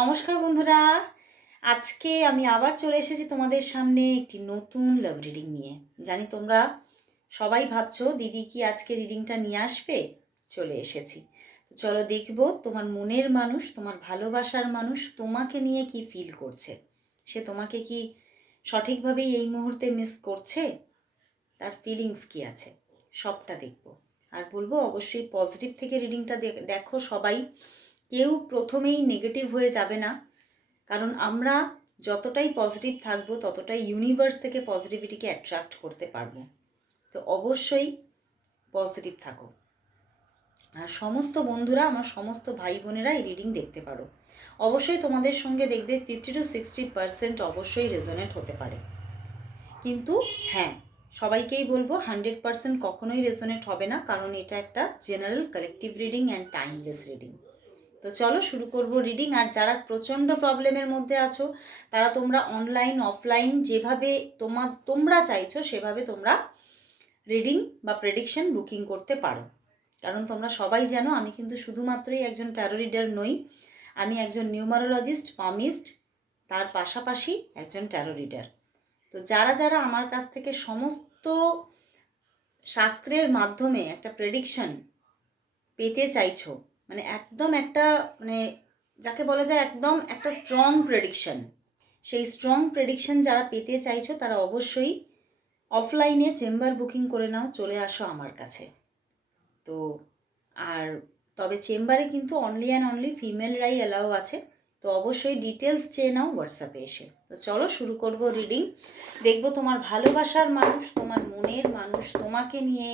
নমস্কার বন্ধুরা, আজকে আমি আবার চলে এসেছি তোমাদের সামনে একটি নতুন লাভ রিডিং নিয়ে। জানি তোমরা সবাই ভাবছো দিদি কি আজকে রিডিংটা নিয়ে আসবে। চলে এসেছি। তো চলো দেখব তোমার মনের মানুষ, তোমার ভালোবাসার মানুষ তোমাকে নিয়ে কি ফিল করছে। সে তোমাকে কি সঠিকভাবেই এই মুহূর্তে মিস করছে, তার ফিলিংস কি আছে, সবটা দেখব। আর বলবো অবশ্যই পজিটিভ থেকে রিডিংটা দেখো সবাই। কেউ প্রথমেই নেগেটিভ হয়ে যাবে না, কারণ আমরা যতটাই পজিটিভ থাকবো ততটাই ইউনিভার্স থেকে পজিটিভিটিকে অ্যাট্রাক্ট করতে পারবো। তো অবশ্যই পজিটিভ থাকো। আর সমস্ত বন্ধুরা, আমার সমস্ত ভাই বোনেরা এই রিডিং দেখতে পারো। অবশ্যই তোমাদের সঙ্গে দেখবে 50-60% অবশ্যই রেজোনেট হতে পারে, কিন্তু হ্যাঁ, সবাইকেই বলবো 100% কখনোই রেজোনেট হবে না, কারণ এটা একটা general collective reading and timeless reading. তো চলো শুরু করব রিডিং। আর যারা প্রচণ্ড প্রবলেমের মধ্যে আছো তারা তোমরা অনলাইন অফলাইন যেভাবে তোমরা চাইছো সেভাবে তোমরা রিডিং বা প্রেডিকশন বুকিং করতে পারো। কারণ তোমরা সবাই জানো আমি কিন্তু শুধুমাত্রই একজন ট্যারো রিডার নই, আমি একজন নিউমারোলজিস্ট, পামিস্ট, তার পাশাপাশি একজন ট্যারো রিডার। তো যারা যারা আমার কাছ থেকে সমস্ত শাস্ত্রের মাধ্যমে একটা প্রেডিকশন পেতে চাইছো, মানে একদম একটা মানে যাকে বলা যায় একদম একটা স্ট্রং প্রেডিকশন, সেই স্ট্রং প্রেডিকশন যারা পেতে চাইছো তারা অবশ্যই অফলাইনে চেম্বার বুকিং করে নাও, চলে আসো আমার কাছে। তো আর তবে চেম্বারে কিন্তু অনলি অ্যান্ড অনলি ফিমেলরাই অ্যালাউ আছে। তো অবশ্যই ডিটেলস চেয়ে নাও হোয়াটসঅ্যাপে এসে। তো চলো শুরু করব রিডিং। দেখব তোমার ভালোবাসার মানুষ, তোমার মনের মানুষ তোমাকে নিয়ে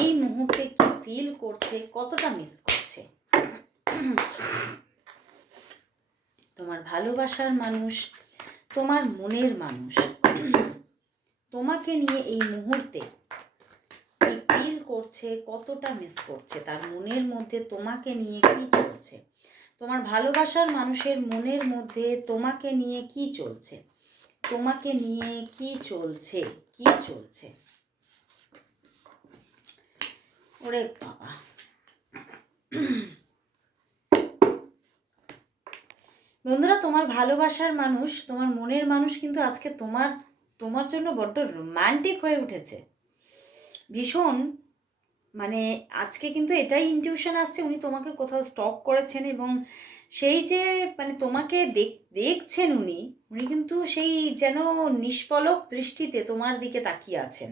এই মুহূর্তে কি ফিল করছে, কতটা মিস করছে। তোমার ভালোবাসার মানুষ, তোমার মনের মানুষ তোমাকে নিয়ে এই মুহূর্তে কি ফিল করছে, কতটা মিস করছে, তার মনের মধ্যে তোমাকে নিয়ে কি চলছে। তোমার ভালোবাসার মানুষের মনের মধ্যে তোমাকে নিয়ে কি চলছে, তোমাকে নিয়ে কি চলছে, কি চলছে। ওরে বাবা, বন্ধুরা তোমার ভালোবাসার মানুষ, তোমার মনের মানুষ কিন্তু আজকে তোমার জন্য বড্ড রোম্যান্টিক হয়ে উঠেছে, ভীষণ। মানে আজকে কিন্তু এটাই ইনটিউশন আসছে উনি তোমাকে কোথাও স্টক করেছেন, এবং সেই যে মানে তোমাকে দেখছেন উনি উনি কিন্তু সেই যেন নিষ্পলক দৃষ্টিতে তোমার দিকে তাকিয়ে আছেন,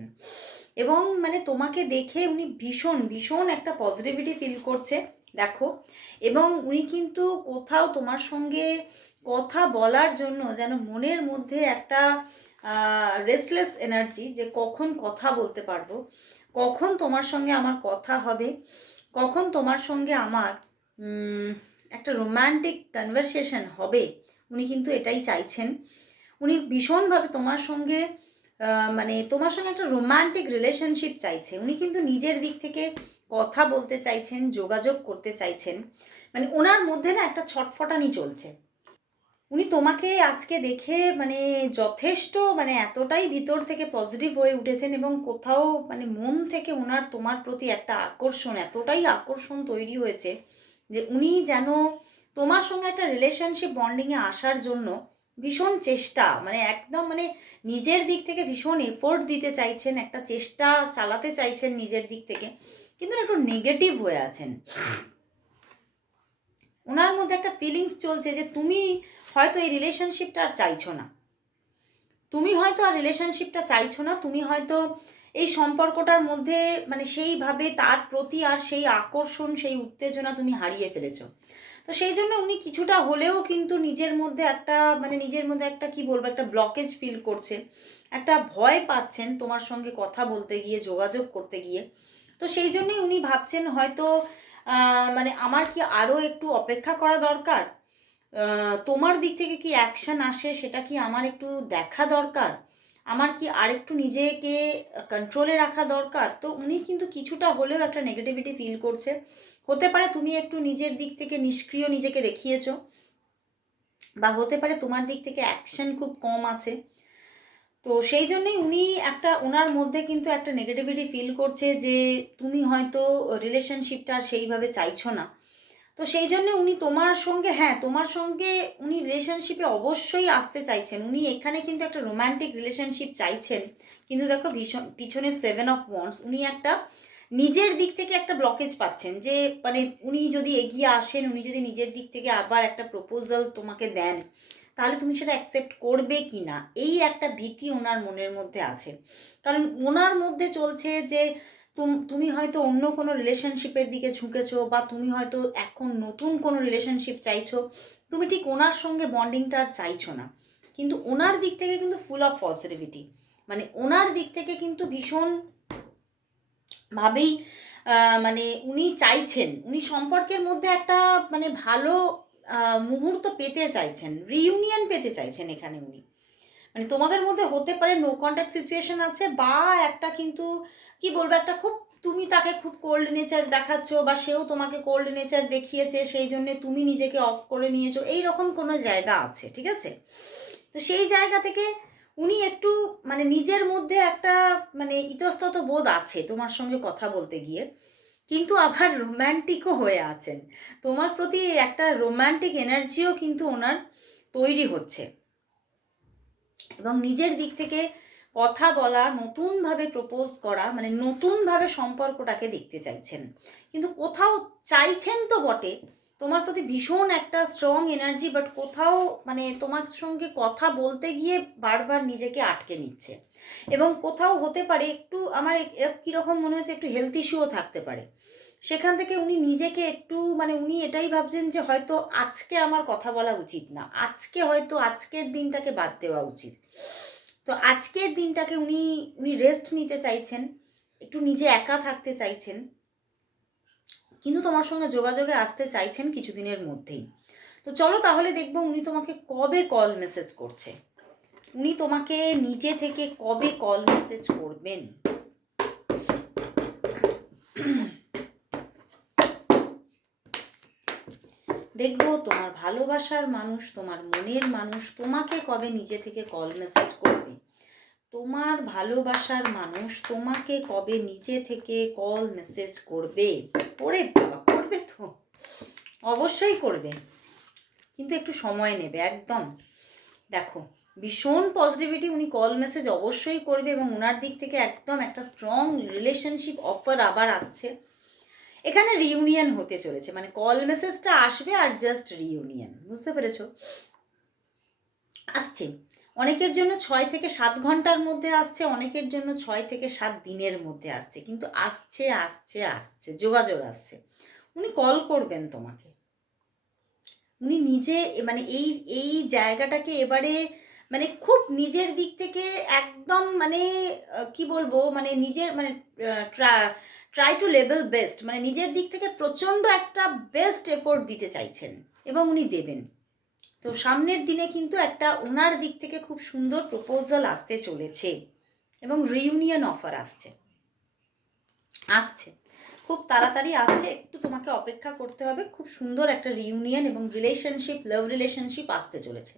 এবং মানে তোমাকে দেখে উনি ভীষণ ভীষণ একটা পজিটিভিটি ফিল করছে দেখো। এবং উনি কিন্তু কোথাও তোমার সঙ্গে কথা বলার জন্য যেন মনের মধ্যে একটা রেস্টলেস এনার্জি, যে কখন কথা বলতে পারবো, কখন তোমার সঙ্গে আমার কথা হবে, কখন তোমার সঙ্গে আমার একটা রোম্যান্টিক কনভারসেশন হবে, উনি কিন্তু এটাই চাইছেন। উনি ভীষণভাবে তোমার সঙ্গে মানে তোমার সঙ্গে একটা রোম্যান্টিক রিলেশনশিপ চাইছে। উনি কিন্তু নিজের দিক থেকে কথা বলতে চাইছেন, যোগাযোগ করতে চাইছেন, মানে ওনার মধ্যে না একটা ছটফটানি চলছে। উনি তোমাকে আজকে দেখে মানে যথেষ্ট মানে এতটাই ভিতর থেকে পজিটিভ হয়ে উঠেছেন, এবং কোথাও মানে মন থেকে ওনার তোমার প্রতি একটা আকর্ষণ, এতটাই আকর্ষণ তৈরি হয়েছে যে উনি যেন তোমার সঙ্গে একটা রিলেশনশিপ বন্ডিংয়ে আসার জন্য ভীষণ চেষ্টা, মানে একদম মানে নিজের দিক থেকে ভীষণ এফোর্ট দিতে চাইছেন, একটা চেষ্টা চালাতে চাইছেন নিজের দিক থেকে, কিন্তু একটু নেগেটিভ হয়ে আছেন। ওনার মধ্যে একটা ফিলিংস চলছে যে তুমি হয়তো এই রিলেশনশিপটা আর চাইছো না, তুমি হয়তো আর রিলেশনশিপটা চাইছো না, তুমি হয়তো এই সম্পর্কটার মধ্যে মানে সেইভাবে তার প্রতি আর সেই আকর্ষণ, সেই উত্তেজনা তুমি হারিয়ে ফেলেছো। তো সেই জন্য উনি কিছুটা হলেও কিন্তু নিজের মধ্যে একটা মানে নিজের মধ্যে একটা কি বলবো একটা ব্লকেজ ফিল করছে, একটা ভয় পাচ্ছেন তোমার সঙ্গে কথা বলতে গিয়ে, যোগাযোগ করতে গিয়ে। তো সেই জন্যই উনি ভাবছেন হয়তো মানে আমার কি আরও একটু অপেক্ষা করা দরকার, তোমার দিক থেকে কি অ্যাকশান আসে সেটা কি আমার একটু দেখা দরকার, আমার কি আরেকটু নিজেকে কন্ট্রোলে রাখা দরকার। তো উনি কিন্তু কিছুটা হলেও একটা নেগেটিভিটি ফিল করছে। হতে পারে তুমি একটু নিজের দিক থেকে নিষ্ক্রিয় নিজেকে দেখিয়েছো, বা হতে পারে তোমার দিক থেকে অ্যাকশন খুব কম আছে। তো সেই জন্যই উনি একটা ওনার মধ্যে কিন্তু একটা নেগেটিভিটি ফিল করছে যে তুমি হয়তো রিলেশনশিপটা আর সেইভাবে চাইছো না। তো সেই জন্য উনি তোমার সঙ্গে, হ্যাঁ তোমার সঙ্গে উনি রিলেশনশিপে অবশ্যই আসতে চাইছেন। উনি এখানে কিন্তু একটা রোম্যান্টিক রিলেশনশিপ চাইছেন, কিন্তু দেখো ভীষণ পিছনে 7 অফ ওয়ান্ডস, উনি একটা নিজের দিক থেকে একটা ব্লকেজ পাচ্ছেন যে মানে উনি যদি এগিয়ে আসেন, উনি যদি নিজের দিক থেকে আবার একটা প্রপোজাল তোমাকে দেন, তাহলে তুমি সেটা অ্যাকসেপ্ট করবে কি না, এই একটা ভীতি ওনার মনের মধ্যে আছে। কারণ ওনার মধ্যে চলছে যে তুমি হয়তো অন্য কোনো রিলেশনশিপের দিকে ঝুঁকেছো, বা তুমি হয়তো এখন নতুন কোনো রিলেশনশিপ চাইছো, তুমি ঠিক ওনার সঙ্গে বন্ডিংটা আর চাইছো না। কিন্তু ওনার দিক থেকে কিন্তু ফুল অফ পজিটিভিটি, মানে ওনার দিক থেকে কিন্তু ভীষণ ভাবেই মানে উনি চাইছেন, উনি সম্পর্কের মধ্যে একটা মানে ভালো মুহূর্ত পেতে চাইছেন, রিইউনিয়ন পেতে চাইছেন এখানে উনি। মানে তোমাদের মধ্যে হতে পারে নো কন্ট্যাক্ট সিচুয়েশন আছে, বা একটা কিন্তু কি বলবো একটা খুব, তুমি তাকে খুব কোল্ড নেচার দেখাচ্ছ, বা সেও তোমাকে কোল্ড নেচার দেখিয়েছে, সেই জন্য তুমি নিজেকে অফ করে নিয়েছো, এই রকম কোনো জায়গা আছে, ঠিক আছে? তো সেই জায়গা থেকে উনি একটু মানে নিজের মধ্যে একটা মানে ইতস্তত বোধ আছে তোমার সঙ্গে কথা বলতে গিয়ে, কিন্তু আবার রোম্যান্টিকও হয়ে আছেন। তোমার প্রতি একটা রোম্যান্টিক এনার্জিও কিন্তু ওনার তৈরি হচ্ছে, এবং নিজের দিক থেকে কথা বলা, নতুনভাবে প্রপোজ করা, মানে নতুনভাবে সম্পর্কটাকে দেখতে চাইছেন। কিন্তু কোথাও চাইছেন তো বটে, তোমার প্রতি ভীষণ একটা স্ট্রং এনার্জি, বাট কোথাও মানে তোমার সঙ্গে কথা বলতে গিয়ে বারবার নিজেকে আটকে নিচ্ছে। এবং কোথাও হতে পারে একটু আমার কীরকম মনে হচ্ছে একটু হেলথ ইস্যুও থাকতে পারে, সেখান থেকে উনি নিজেকে একটু মানে উনি এটাই ভাবছেন যে হয়তো আজকে আমার কথা বলা উচিত না, আজকে হয়তো আজকের দিনটাকে বাদ দেওয়া উচিত। তো আজকের দিনটাকে উনি উনি রেস্ট নিতে চাইছেন, একটু নিজে একা থাকতে চাইছেন, কিন্তু তোমার সঙ্গে যোগাযোগে আসতে চাইছেন কিছুদিনের মধ্যেই। তো চলো তাহলে দেখবো উনি তোমাকে কবে কল মেসেজ করছে, উনি তোমাকে নিজে থেকে কবে কল মেসেজ করবেন। দেখবো তোমার ভালোবাসার মানুষ, তোমার মনের মানুষ তোমাকে কবে নিজে থেকে কল মেসেজ করবে। তোমার ভালোবাসার মানুষ তোমাকে কবে নিজে থেকে কল মেসেজ করবে। ওরে বাবা, করবে তো, অবশ্যই করবে, কিন্তু একটু সময় নেবে একদম। দেখো ভীষণ পজিটিভিটি, উনি কল মেসেজ অবশ্যই করবে, এবং ওনার দিক থেকে একদম একটা স্ট্রং রিলেশনশিপ অফার আবার আসছে। এখানে রিউনিয়ন হতে চলেছে, মানে কল মেসেজটা আসবে আর জাস্ট রিউনিয়ন, বুঝতে পেরেছো? আসছে অনেকের জন্য 6 থেকে 7 ঘন্টার মধ্যে আসছে, অনেকের জন্য 6 থেকে 7 দিনের মধ্যে আসছে, কিন্তু আসছে আসছে আসছে, যোগাযোগ আসছে। উনি কল করবেন তোমাকে, উনি নিজে মানে এই এই জায়গাটাকে এবারে মানে খুব নিজের দিক থেকে একদম মানে কি বলবো মানে নিজের মানে ট্রাই টু লেভেল বেস্ট, মানে নিজের দিক থেকে প্রচণ্ড একটা বেস্ট এফোর্ট দিতে চাইছেন, এবং উনি দেবেন। তো সামনের দিনে কিন্তু একটা ওনার দিক থেকে খুব সুন্দর প্রপোজাল আসতে চলেছে, এবং রিউনিয়ন অফার আসছে, আসছে খুব তাড়াতাড়ি আসছে, একটু তোমাকে অপেক্ষা করতে হবে। খুব সুন্দর একটা রিউনিয়ন এবং রিলেশনশিপ, লাভ রিলেশনশিপ আসতে চলেছে।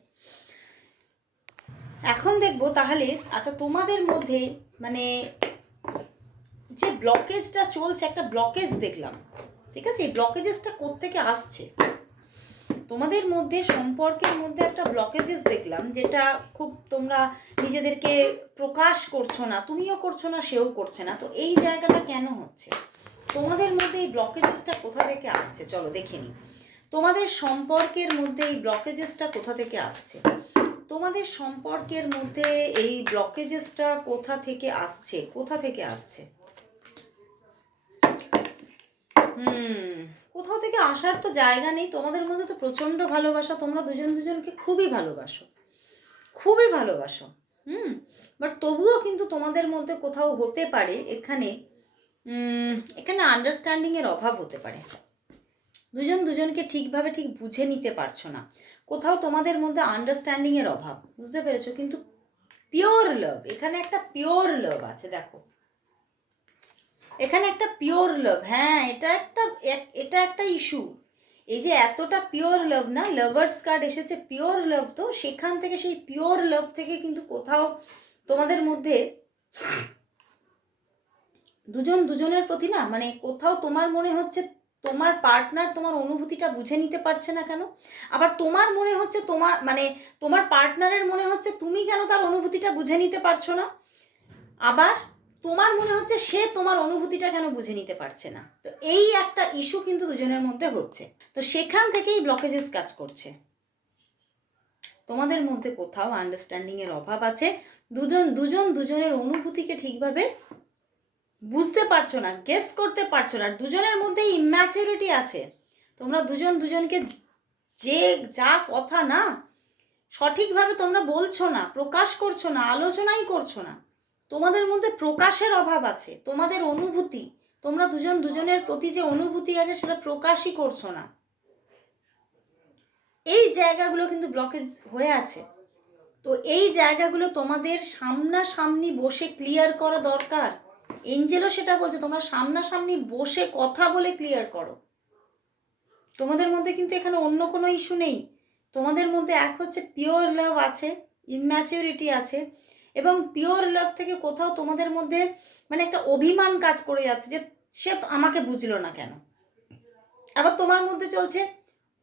এখন দেখবো তাহলে, আচ্ছা তোমাদের মধ্যে মানে যে ব্লকেজটা চলছে, একটা ব্লকেজ দেখলাম, ঠিক আছে? এই ব্লকেজেসটা কোত্থেকে আসছে? তোমাদের মধ্যে সম্পর্কের মধ্যে একটা ব্লকেজেস দেখলাম, যেটা খুব তোমরা নিজেদেরকে প্রকাশ করছো না, তুমিও করছো না, সেও করছে না। তো এই জায়গাটা কেন হচ্ছে? তোমাদের মধ্যে এই ব্লকেজেসটা কোথা থেকে আসছে চলো দেখে নিই। তোমাদের সম্পর্কের মধ্যে এই ব্লকেজেসটা কোথা থেকে আসছে? তোমাদের সম্পর্কের মধ্যে এই ব্লকেজেসটা কোথা থেকে আসছে? কোথা থেকে আসছে? কোথাও থেকে আসার তো জায়গা নেই, তোমাদের মধ্যে তো প্রচণ্ড ভালোবাসা, তোমরা দুজন দুজনকে খুবই ভালোবাসো, খুবই ভালোবাসো। বাট তবুও কিন্তু তোমাদের মধ্যে কোথাও হতে পারে এখানে এখানে আন্ডারস্ট্যান্ডিংয়ের অভাব হতে পারে, দুজন দুজনকে ঠিকভাবে ঠিক বুঝে নিতে পারছো না, কোথাও তোমাদের মধ্যে আন্ডারস্ট্যান্ডিংয়ের অভাব, বুঝতে পেরেছো? কিন্তু পিওর লাভ, এখানে একটা পিওর লাভ আছে, দেখো এখানে একটা পিওর লাভ, হ্যাঁ এটা একটা ইস্যু। এই যে এতটা পিওর লাভ না, লাভার্স কার্ড এসেছে, পিওর লাভ, তো সেখান থেকে সেই পিওর লাভ থেকে কিন্তু কোথাও তোমাদের মধ্যে দুজন দুজনের প্রতি না মানে কোথাও তোমার মনে হচ্ছে তোমার পার্টনার তোমার অনুভূতিটা বুঝে নিতে পারছে না কেন? আবার তোমার মনে হচ্ছে তোমার পার্টনারের মনে হচ্ছে তুমি কেন তার অনুভূতিটা বুঝে নিতে পারছো না? আবার তোমার মনে হচ্ছে সে তোমার অনুভূতিটা কেন বুঝে নিতে পারছে না। তো এই একটা ইস্যু কিন্তু দুজনের মধ্যে হচ্ছে। তো সেখান থেকেই ব্লকেজেস কাজ করছে। তোমাদের মধ্যে কোথাও আন্ডারস্ট্যান্ডিংয়ের অভাব আছে, দুজনের অনুভূতিকে ঠিকভাবে বুঝতে পারছো না, গেস করতে পারছো না, দুজনের মধ্যে ইম্যাচুরিটি আছে। তোমরা দুজনকে যে যা কথা না সঠিকভাবে তোমরা বলছো না, প্রকাশ করছো না, আলোচনাই করছো না। তোমাদের মধ্যে প্রকাশের অভাব আছে। তোমাদের অনুভূতি, তোমরা দুজনের প্রতি যে অনুভূতি আছে সেটা প্রকাশই করছো না। এই জায়গাগুলো কিন্তু ব্লকেজ হয়ে আছে। তো এই জায়গাগুলো তোমাদের সামনাসামনি বসে ক্লিয়ার করা দরকার। এঞ্জেলও সেটা বলছে, তোমরা সামনাসামনি বসে কথা বলে ক্লিয়ার করো। তোমাদের মধ্যে কিন্তু এখানে অন্য কোনো ইস্যু নেই। তোমাদের মধ্যে এক হচ্ছে পিওর লাভ আছে, ইম্যাচিউরিটি আছে, এবং পিওর লাভ থেকে কোথাও তোমাদের মধ্যে মানে একটা অভিমান কাজ করে যাচ্ছে যে সে তো আমাকে বুঝলো না কেন। আবার তোমার মধ্যে চলছে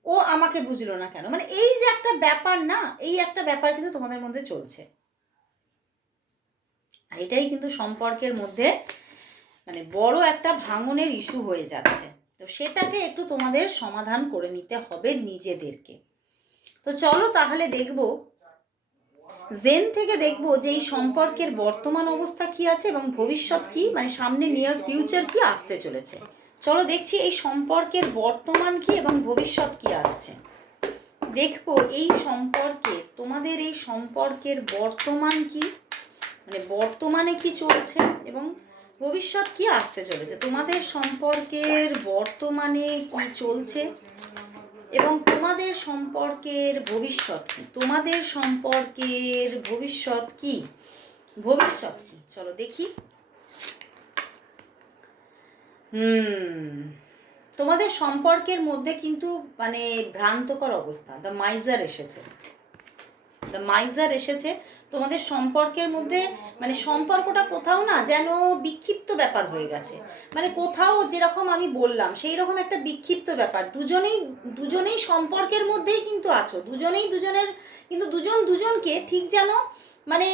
ও আমাকে বুঝলো না কেন। মানে এই যে একটা ব্যাপার না, এই একটা ব্যাপার কিন্তু তোমাদের মধ্যে চলছে। আর এটাই কিন্তু সম্পর্কের মধ্যে মানে বড় একটা ভাঙনের ইস্যু হয়ে যাচ্ছে। তো সেটাকে একটু তোমাদের সমাধান করে নিতে হবে নিজেদেরকে। তো চলো তাহলে দেখবো, জেন থেকে দেখবো যে এই সম্পর্কের বর্তমান অবস্থা কি আছে এবং ভবিষ্যৎ কি, মানে সামনে নিয়ার ফিউচার কি আসতে চলেছে। চলো দেখছি এই সম্পর্কের বর্তমান কি এবং ভবিষ্যৎ কি আসছে। দেখবো এই সম্পর্কের, তোমাদের এই সম্পর্কের বর্তমান কি, মানে বর্তমানে কি চলছে এবং ভবিষ্যৎ কি আসতে চলেছে। তোমাদের সম্পর্কের বর্তমানে কি চলছে এবং তোমাদের সম্পর্কের ভবিষ্যৎ কি, তোমাদের সম্পর্কের ভবিষ্যৎ কি, ভবিষ্যৎ কি চলো দেখি। তোমাদের সম্পর্কের মধ্যে কিন্তু মানে ভ্রান্তকর অবস্থা, দ্য মাইজার এসেছে, দ্য মাইজার এসেছে তোমাদের সম্পর্কের মধ্যে। মানে সম্পর্কটা কোথাও না যেন বিক্ষিপ্ত ব্যাপার হয়ে গেছে। মানে কোথাও যেরকম আমি বললাম সেই রকম একটা বিক্ষিপ্ত ব্যাপার। দুজনেই সম্পর্কের মধ্যেই কিন্তু আছো, দুজনের কিন্তু দুজনকে ঠিক যেন মানে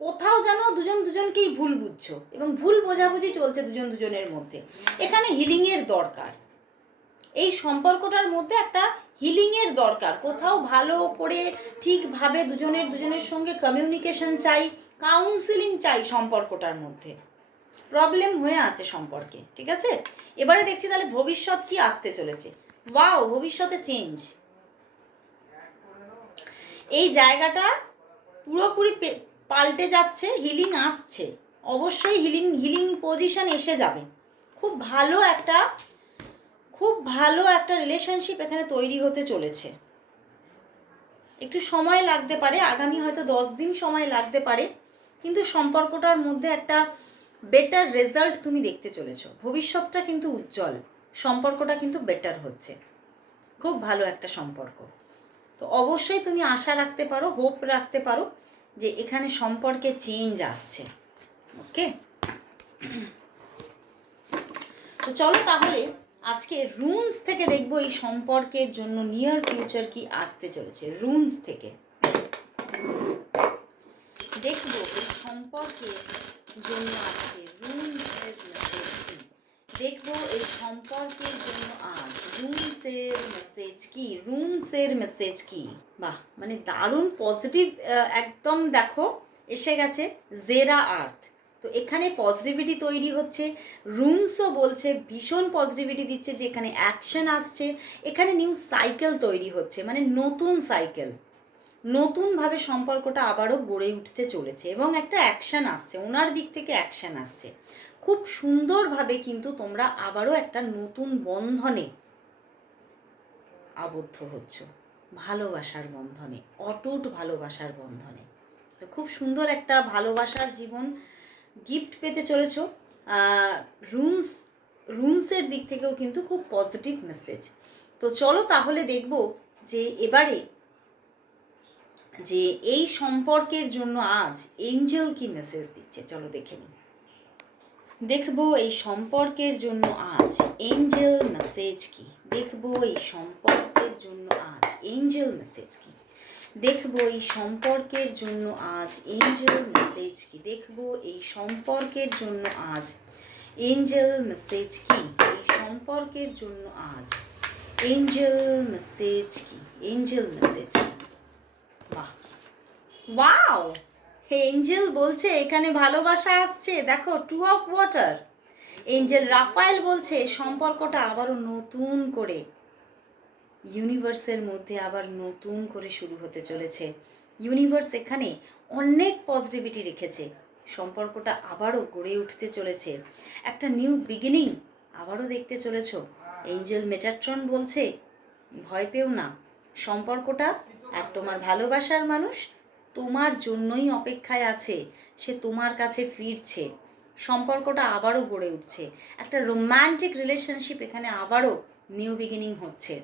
কোথাও যেন দুজনকেই ভুল বুঝছো এবং ভুল বোঝাবুঝি চলছে দুজনের মধ্যে। এখানে হিলিংয়ের দরকার, এই সম্পর্কটার মধ্যে একটা হিলিংয়ের দরকার। কোথাও ভালো করে ঠিকভাবে দুজনের সঙ্গে কমিউনিকেশন চাই, কাউন্সিলিং চাই সম্পর্কটার মধ্যে। প্রবলেম হয়ে আছে সম্পর্কে, ঠিক আছে। এবারে দেখছি তাহলে ভবিষ্যৎ কি আসতে চলেছে। ওয়াও, ভবিষ্যতে চেঞ্জ, এই জায়গাটা পুরোপুরি পাল্টে যাচ্ছে, হিলিং আসছে, অবশ্যই হিলিং পজিশন এসে যাবে। খুব ভালো একটা রিলেশনশিপ এখানে তৈরি হতে চলেছে। একটু সময় লাগতে পারে, আগামী হয়তো 10 দিন সময় লাগতে পারে, কিন্তু সম্পর্কটার মধ্যে একটা বেটার রেজাল্ট তুমি দেখতে চলেছো। ভবিষ্যৎটা কিন্তু উজ্জ্বল, সম্পর্কটা কিন্তু বেটার হচ্ছে, খুব ভালো একটা সম্পর্ক। তো অবশ্যই তুমি আশা রাখতে পারো, হোপ রাখতে পারো যে এখানে সম্পর্কে চেঞ্জ আসছে। ওকে, তো চলো তাহলে আজকে রুনস থেকে দেখবো এই সম্পর্কের জন্য নিয়ার ফিউচার কি আসতে চলেছে। রুনস থেকে দেখবো এই সম্পর্কের জন্য আসছে রুনসের মেসেজ কি, দেখবো এই সম্পর্কের জন্য আজ রুনসের মেসেজ কি, রুনসের মেসেজ কি। বাহ, মানে দারুণ পজিটিভ একদম দেখো এসে গেছে জেরা আর্থ। তো এখানে পজিটিভিটি তৈরি হচ্ছে, রুনসও বলছে ভীষণ পজিটিভিটি দিচ্ছে যে এখানে অ্যাকশন আসছে, এখানে নিউ সাইকেল তৈরি হচ্ছে, মানে নতুন সাইকেল, নতুনভাবে সম্পর্কটা আবারও গড়ে উঠতে চলেছে এবং একটা অ্যাকশান আসছে, ওনার দিক থেকে অ্যাকশান আসছে। খুব সুন্দরভাবে কিন্তু তোমরা আবারও একটা নতুন বন্ধনে আবদ্ধ হচ্ছ, ভালোবাসার বন্ধনে, অটুট ভালোবাসার বন্ধনে। তো খুব সুন্দর একটা ভালোবাসার জীবন গিফট পেতে চলেছো। রুনসের দিক থেকেও কিন্তু খুব পজিটিভ মেসেজ। তো চলো তাহলে দেখব যে এবারে যে এই সম্পর্কের জন্য আজ এঞ্জেল কি মেসেজ দিচ্ছে, চলো দেখে নিই। দেখবো এই সম্পর্কের জন্য আজ এঞ্জেল মেসেজ কি, দেখবো এই সম্পর্কের জন্য আজ এঞ্জেল মেসেজ কি, দেখবো এই সম্পর্কের জন্য আজ এঞ্জেল মেসেজ কি, দেখবো এই সম্পর্কের জন্য আজ এঞ্জেল মেসেজ কি, এই সম্পর্কের জন্য আজ এঞ্জেল মেসেজ কি, এঞ্জেল মেসেজ কি। বাহ, ওয়াও, এঞ্জেল বলছে এখানে ভালোবাসা আসছে। দেখো, 2 অফ ওয়াটার। এঞ্জেল রাফায়েল বলছে সম্পর্কটা আবারও নতুন করে ইউনিভার্সের মধ্যে আবার নতুন করে শুরু হতে চলেছে। ইউনিভার্স এখানে অনেক পজিটিভিটি রেখেছে, সম্পর্কটা আবারও গড়ে উঠতে চলেছে, একটা নিউ বিগিনিং আবারও দেখতে চলেছ। এঞ্জেল মেটাট্রন বলছে ভয় পেও না, সম্পর্কটা আর তোমার ভালোবাসার মানুষ তোমার জন্যই অপেক্ষায় আছে, সে তোমার কাছে ফিরছে, সম্পর্কটা আবারও গড়ে উঠছে, একটা রোম্যান্টিক রিলেশনশিপ এখানে আবারও নিউ বিগিনিং হচ্ছে।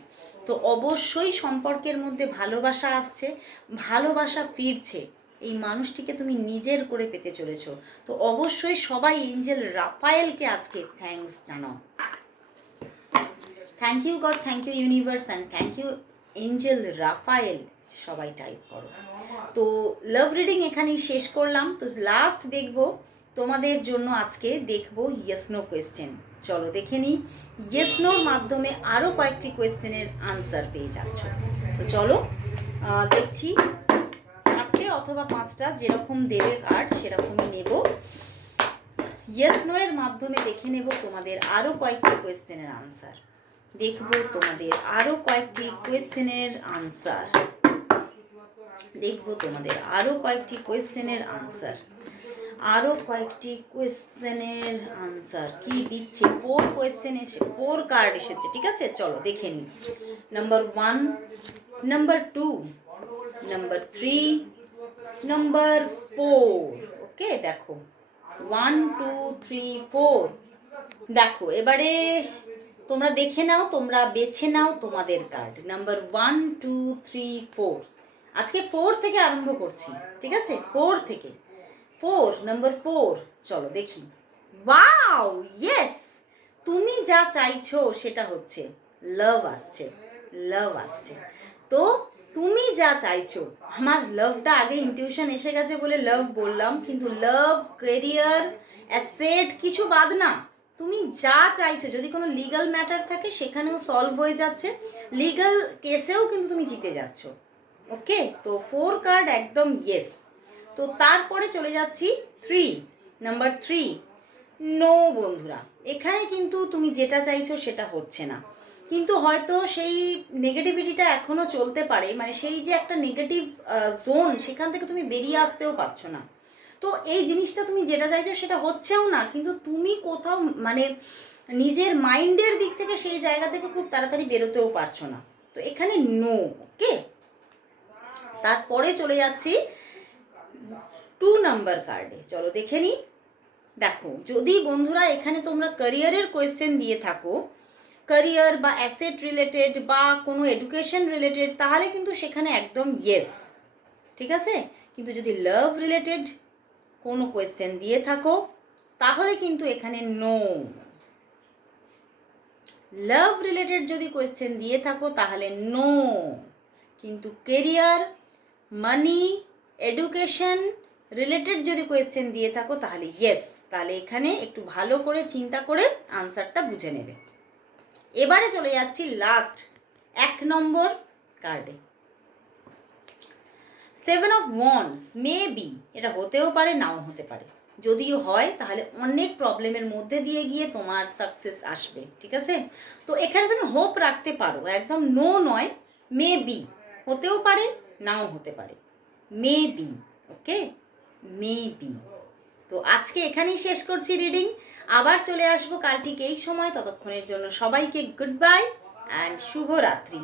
তো অবশ্যই সম্পর্কের মধ্যে ভালোবাসা আসছে, ভালোবাসা ফিরছে, এই মানুষটিকে তুমি নিজের করে পেতে চলেছ। তো অবশ্যই সবাই এঞ্জেল রাফায়েলকে আজকে থ্যাঙ্কস জানাও। Thank you God, thank you universe and thank you angel Raphael, সবাই টাইপ করো। তো লাভ রিডিং এখানেই শেষ করলাম। তো লাস্ট দেখব তোমাদের জন্য, আজকে দেখব ইয়েস নো কোয়েশ্চেন। চলো দেখে নিই, ইয়েস নোর মাধ্যমে আরও কয়েকটি কোয়েশ্চেনের আনসার পেয়ে যাচ্ছ। তো চলো দেখছি, 4টে অথবা 5টা যেরকম দেবে কার্ড সেরকমই নেব। ইয়েস নো এর মাধ্যমে দেখে নেব তোমাদের আরও কয়েকটি কোয়েশ্চেনের আনসার, দেখব তোমাদের আরও কয়েকটি কোয়েশ্চেনের আনসার, দেখব তোমাদের আরও কয়েকটি কোয়েশ্চেনের আনসার, আরও কয়েকটি কোয়েশ্চেনের আনসার কি দিচ্ছে। 4 কোয়েশ্চেন এসে 4 কার্ড এসেছে, ঠিক আছে। চলো দেখে নিই। Number 1, number 2, number 3, number 4। ওকে, দেখো 1 2 3 4। দেখো এবারে তোমরা দেখে নাও, তোমরা বেছে নাও তোমাদের কার্ড। নাম্বার 1 2 3 4, আজকে 4 থেকে আরম্ভ করছি, ঠিক আছে। 4 থেকে 4, নাম্বার 4। চলো দেখি। ওয়াও, ইয়েস, তুমি যা চাইছো সেটা হচ্ছে লাভ আসছে, লাভ আসছে। তো তুমি যা চাইছো, আমার লাভটা আগে ইনটিউশন এসে গেছে বলে লাভ বললাম, কিন্তু লাভ, ক্যারিয়ার, অ্যাসেট কিছু বাদ না, তুমি যা চাইছো, যদি কোনো লিগ্যাল ম্যাটার থাকে সেখানেও সলভ হয়ে যাচ্ছে, লিগ্যাল কেসেও কিন্তু তুমি জিতে যাচ্ছ। ওকে, তো 4 কার্ড একদম ইয়েস। তো তারপরে চলে যাচ্ছি 3, নাম্বার 3। নো বন্ধুরা, এখানে কিন্তু তুমি যেটা চাইছো সেটা হচ্ছে না, কিন্তু হয়তো সেই নেগেটিভিটিটা এখনও চলতে পারে, মানে সেই যে একটা নেগেটিভ জোন, সেখান থেকে তুমি বেরিয়ে আসতেও পারছো না। তো এই জিনিসটা তুমি যেটা চাইছো সেটা হচ্ছেও না, কিন্তু তুমি কোথাও মানে নিজের মাইন্ডের দিক থেকে সেই জায়গা থেকে খুব তাড়াতাড়ি বেরোতেও পারছো না। তো এখানে নো। ওকে, তারপরে চলে যাচ্ছি 2 নাম্বার কার্ডে। চলো দেখে নিই। দেখো, যদি বন্ধুরা এখানে তোমরা ক্যারিয়ারের কোয়েশ্চেন দিয়ে থাকো, ক্যারিয়ার বা অ্যাসেট রিলেটেড বা কোনো এডুকেশন রিলেটেড, তাহলে কিন্তু সেখানে একদম ইয়েস, ঠিক আছে। কিন্তু যদি লাভ রিলেটেড কোনো কোয়েশ্চেন দিয়ে থাকো তাহলে কিন্তু এখানে নো। লাভ রিলেটেড যদি কোয়েশ্চেন দিয়ে থাকো তাহলে নো, কিন্তু কেরিয়ার, মানি, এডুকেশন রিলেটেড যদি কোয়েশ্চেন দিয়ে থাকো তাহলে ইয়েস। তাহলে এখানে একটু ভালো করে চিন্তা করে আনসারটা বুঝে নেবে। এবারে চলে যাচ্ছি লাস্ট 1 নম্বর কার্ডে। 7 অফ ওয়ান্ডস, মেবি এটা হতেও পারে নাও হতে পারে, যদিও হয় তাহলে অনেক প্রবলেমের মধ্যে দিয়ে গিয়ে তোমার সাকসেস আসবে, ঠিক আছে। তো এখানে তুমি হোপ রাখতে পারো, একদম নো নয়, মেবি হতেও পারে নাও হতে পারে, মেবি। ওকে, মেবি। তো আজকে এখানেই শেষ করছি রিডিং, আবার চলে আসবো কাল ঠিক এই সময়। ততক্ষণের জন্য সবাইকে গুড বাই অ্যান্ড শুভরাত্রি।